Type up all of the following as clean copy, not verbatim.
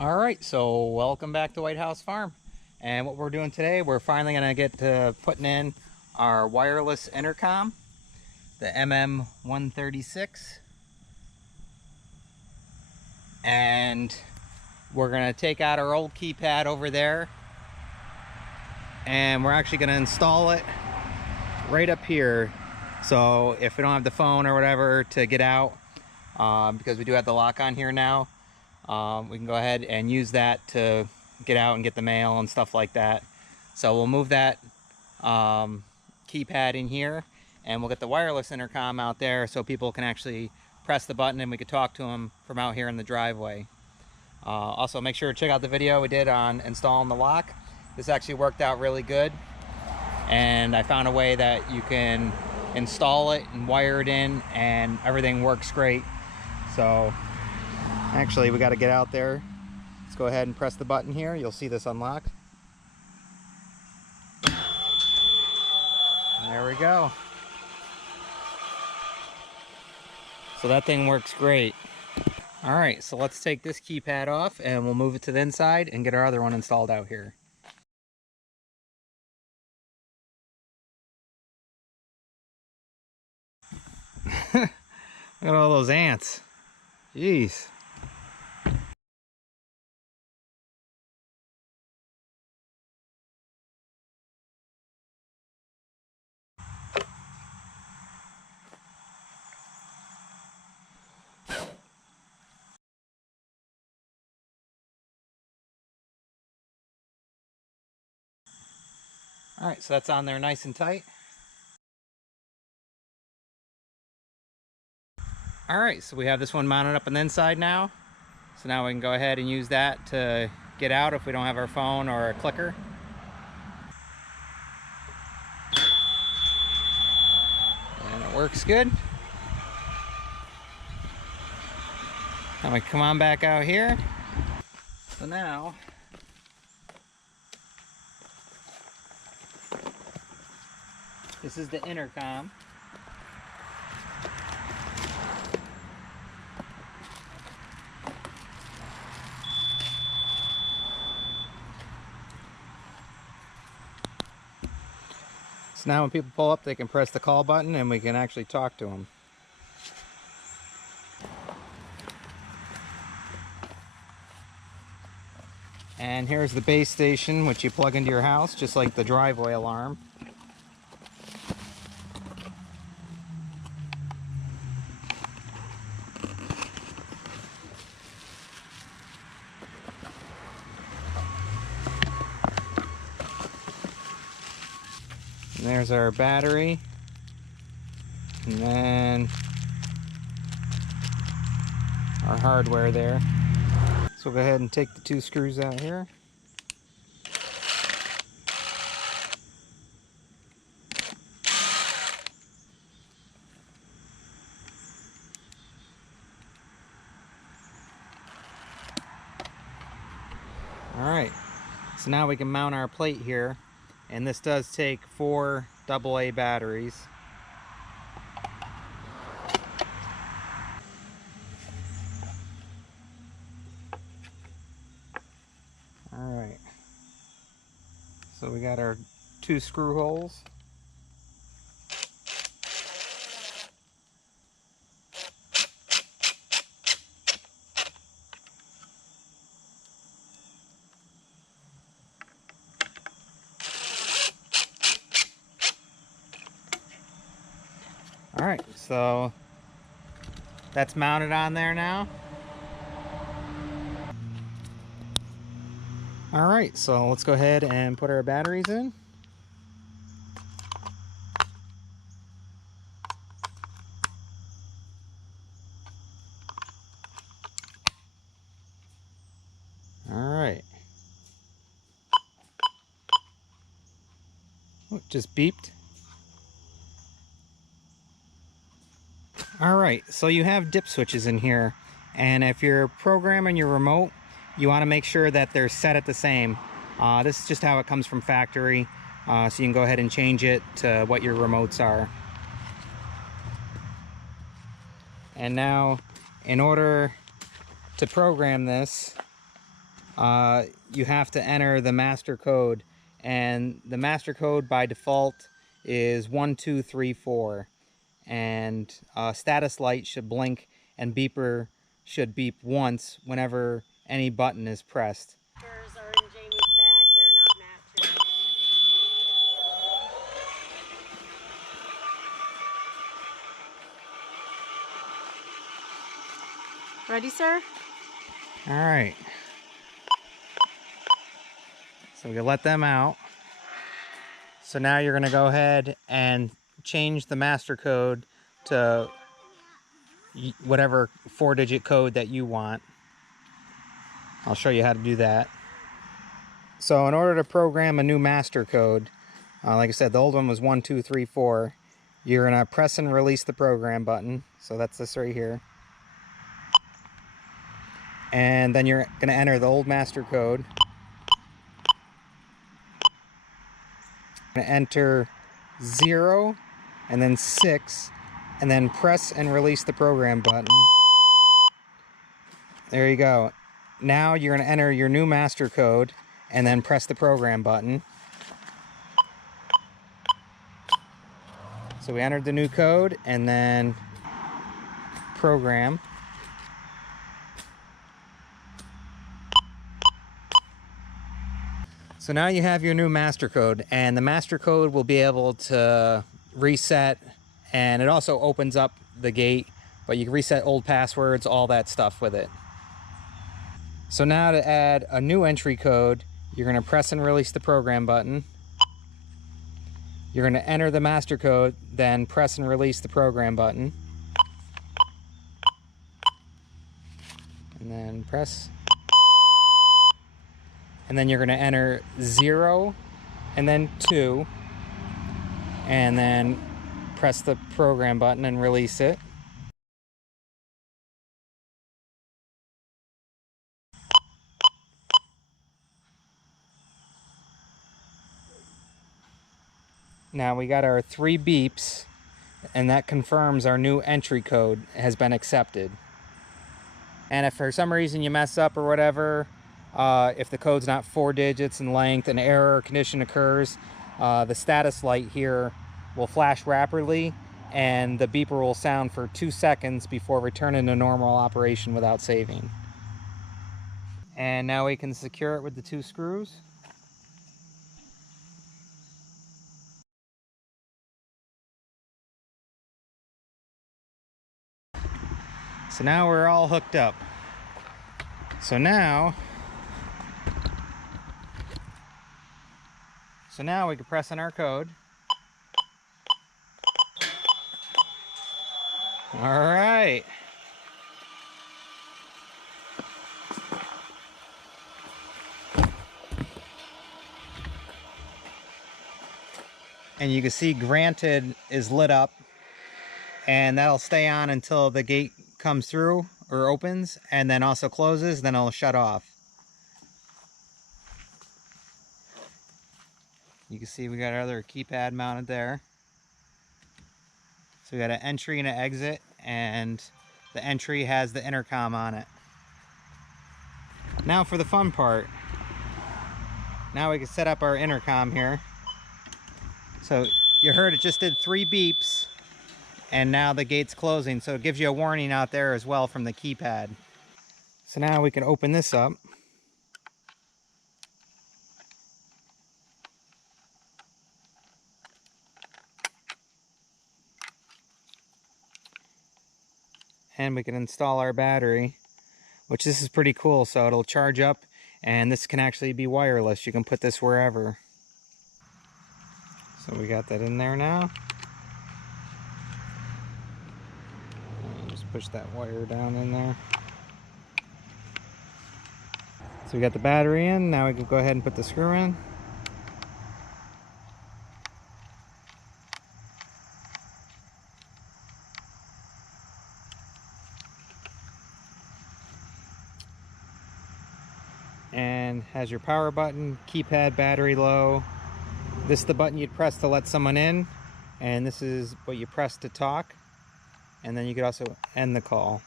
All right, so welcome back to Whitehouse Farm. And what we're doing today, we're finally going to get to putting in our wireless intercom, the MM136. And we're going to take out our old keypad over there, and we're actually going to install it right up here. So if we don't have the phone or whatever to get out, because we do have the lock on here now, we can go ahead and use that to get out and get the mail and stuff like that. So we'll move that keypad in here, and we'll get the wireless intercom out there so people can actually press the button and we could talk to them from out here in the driveway. Also, make sure to check out the video we did on installing the lock. This actually worked out really good, and I found a way that you can install it and wire it in and everything works great. So actually, we got to get out there. Let's go ahead and press the button here. You'll see this unlock. There we go. So that thing works great. All right, so let's take this keypad off and we'll move it to the inside and get our other one installed out here. Look at all those ants. Jeez. All right, so that's on there nice and tight. All right, so we have this one mounted up on the inside now. So now we can go ahead and use that to get out if we don't have our phone or a clicker. And it works good. Now we come on back out here. So now, this is the intercom. So now when people pull up, they can press the call button and we can actually talk to them. And here's the base station, which you plug into your house, just like the driveway alarm. And there's our battery. And then our hardware there. So we'll go ahead and take the two screws out here. Alright, so now we can mount our plate here, and this does take 4 AA batteries. Alright, so we got our 2 screw holes. Alright, so that's mounted on there now. Alright, so let's go ahead and put our batteries in. Alright. Oh, it just beeped. Alright, so you have dip switches in here, and if you're programming your remote, you want to make sure that they're set at the same. This is just how it comes from factory, so you can go ahead and change it to what your remotes are. And now, in order to program this, you have to enter the master code, and the master code by default is 1234, and status light should blink and beeper should beep once whenever any button is pressed. Are in Jamie's bag, they're not matching. Ready, sir? All right. So we can let them out. So now you're gonna go ahead and change the master code to whatever 4-digit code that you want. I'll show you how to do that. So in order to program a new master code, like I said, the old one was 1234. You're gonna press and release the program button. So that's this right here. And then you're gonna enter the old master code. You're gonna enter 0 and then 6 and then press and release the program button. There you go. Now you're going to enter your new master code and then press the program button. So we entered the new code and then program. So now you have your new master code, and the master code will be able to reset, and it also opens up the gate, but you can reset old passwords, all that stuff with it. So now to add a new entry code, you're going to press and release the program button. You're going to enter the master code, then press and release the program button. And then press. And then you're going to enter 0 and then 2 and then press the program button and release it. Now we got our 3 beeps, and that confirms our new entry code has been accepted. And if for some reason you mess up or whatever, if the code's not 4 digits in length, an error or condition occurs, the status light here will flash rapidly and the beeper will sound for 2 seconds before returning to normal operation without saving. And now we can secure it with the 2 screws. So now we're all hooked up. So now we can press in our code. All right. And you can see granted is lit up, and that'll stay on until the gate comes through or opens, and then also closes, then it'll shut off. You can see we got our other keypad mounted there. So we got an entry and an exit, and the entry has the intercom on it. Now for the fun part. Now we can set up our intercom here. So you heard it just did 3 beeps, and now the gate's closing, so it gives you a warning out there as well from the keypad. So now we can open this up. And we can install our battery, which this is pretty cool. So it'll charge up, and this can actually be wireless. You can put this wherever. So we got that in there now. Just push that wire down in there. So we got the battery in. Now we can go ahead and put the screw in. And has your power button, keypad, battery low. This is the button you'd press to let someone in, and this is what you press to talk, and then you could also end the call.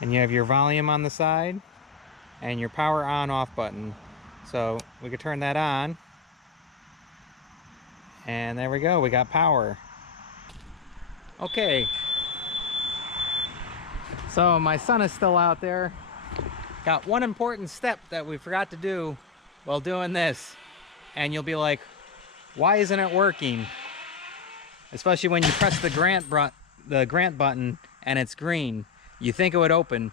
And you have your volume on the side, and your power on off button. So we could turn that on, and there we go, we got power. Okay, so my son is still out there. Got one important step that we forgot to do while doing this, and you'll be like, why isn't it working? Especially when you press the grant button and it's green. You think it would open,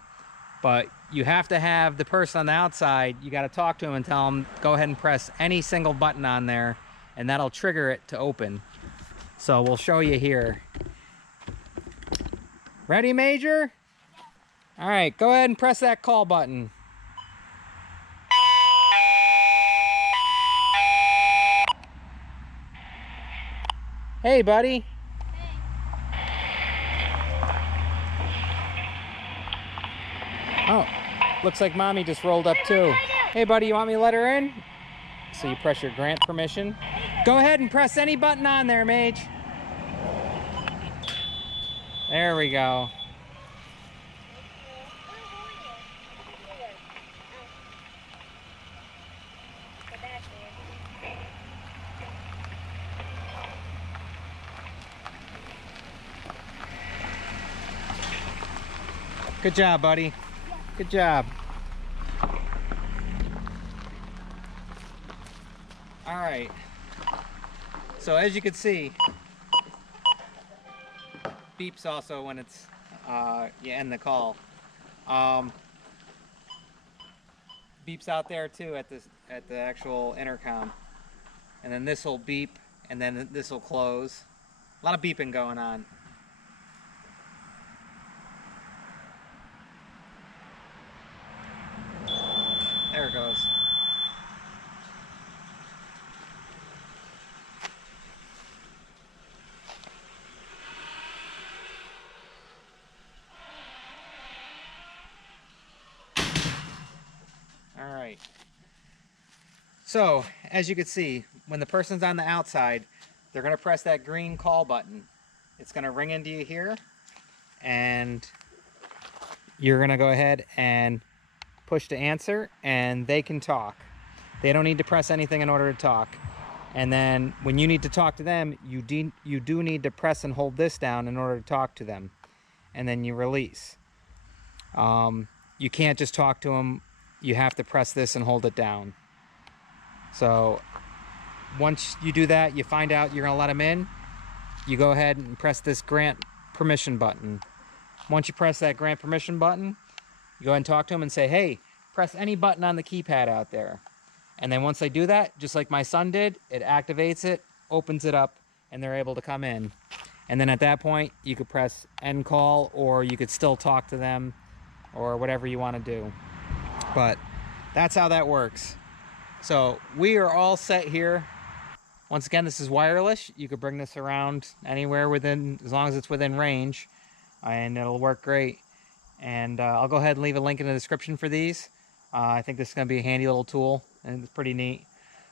but you have to have the person on the outside, you got to talk to them and tell them, go ahead and press any single button on there, and that'll trigger it to open. So we'll show you here. Ready, Major? All right, go ahead and press that call button. Hey, buddy. Oh, looks like Mommy just rolled up too. Hey, buddy, you want me to let her in? So you press your grant permission. Go ahead and press any button on there, Mage. There we go. Good job, buddy. Good job. All right. So as you can see, beeps also when it's you end the call. Beeps out there too at the actual intercom, and then this will beep, and then this will close. A lot of beeping going on. There it goes. All right. So, as you can see, when the person's on the outside, they're going to press that green call button. It's going to ring into you here, and you're going to go ahead and push to answer, and they can talk. They don't need to press anything in order to talk. And then when you need to talk to them, you do need to press and hold this down in order to talk to them, and then you release. You can't just talk to them. You have to press this and hold it down. So once you do that, you find out you're going to let them in, you go ahead and press this grant permission button. Once you press that grant permission button, you go ahead and talk to them and say, hey, press any button on the keypad out there. And then once they do that, just like my son did, it activates it, opens it up, and they're able to come in. And then at that point, you could press end call, or you could still talk to them, or whatever you want to do. But that's how that works. So we are all set here. Once again, this is wireless. You could bring this around anywhere within, as long as it's within range, and it'll work great. And I'll go ahead and leave a link in the description for these. I think this is going to be a handy little tool, and it's pretty neat.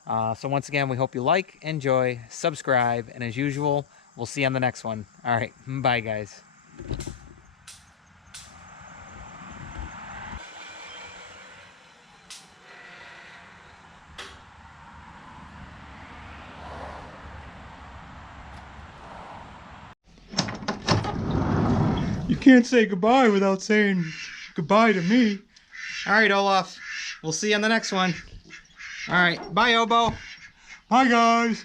So once again, we hope you like, enjoy, subscribe, and as usual, we'll see you on the next one. All right, bye guys. You can't say goodbye without saying goodbye to me. All right, Olaf. We'll see you on the next one. All right. Bye, Obo. Bye, guys.